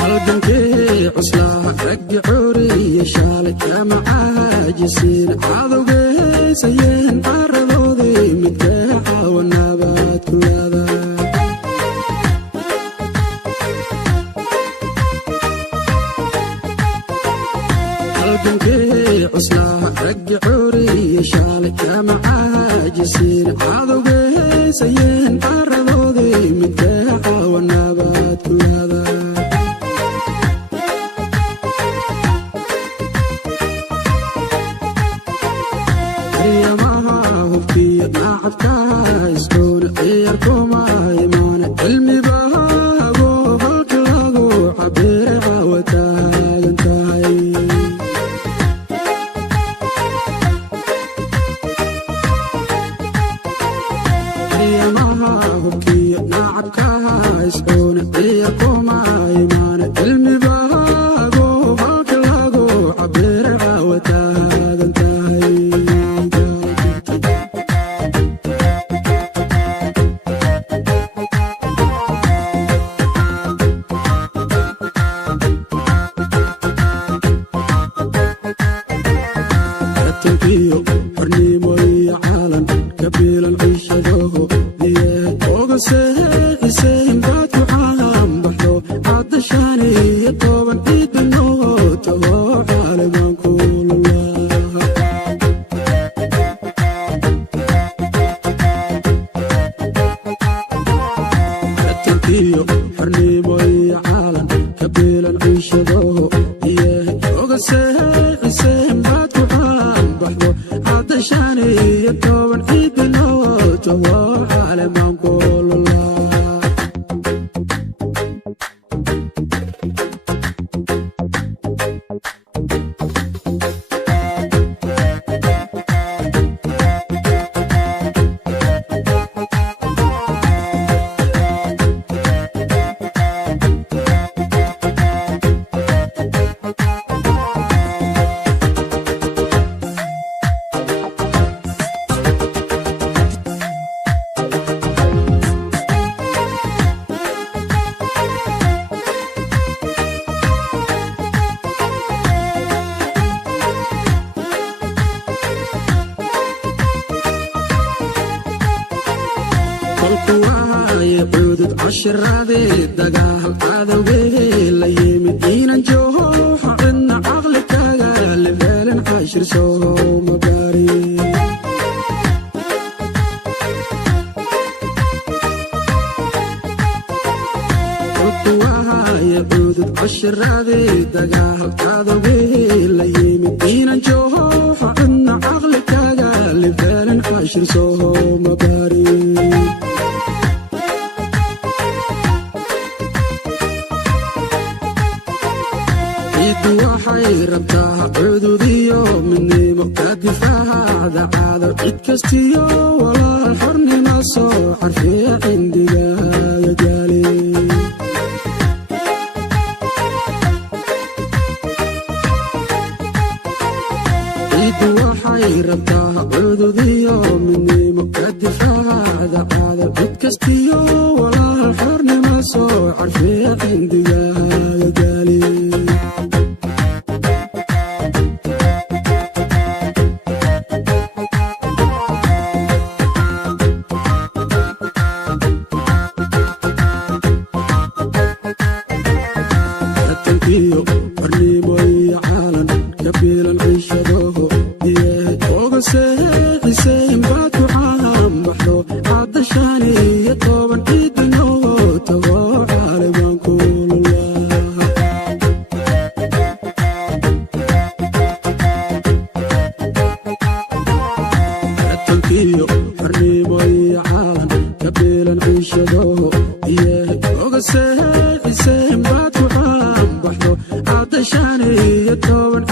halgankii cuslaa raggi curiya shaalay kama caajisin cadowga heysayeen caradoodii midkee caawanabaad ku leedaa halgankii cuslaa raggi curiya shaalay kama caajisin cadowga heysayeen caradoodii midkee caawanabaad ku leedaa عشرادي دقاها عادوغي ليمي دينا نجوح عنا عقلك اللي فعلا عاشر سوه مباري قلتوها يعودد عشرادي دقاها عادوغي ليمي دينا نجوح عنا عقلك اللي فعلا عاشر سوه مباري waxay rabtaa cududiyo midnimo ka difaacda caado cid kastiyo walaal xornimo soo xarfiya cindigaaga gaali ciiddu waxay rabtaa cududiyo midnimo ka difaacda caado cid kastiyo walaal xornimo soo xarfiya cindigaaga gaali حسين بعد وعام بحضو عطشاني يا توبن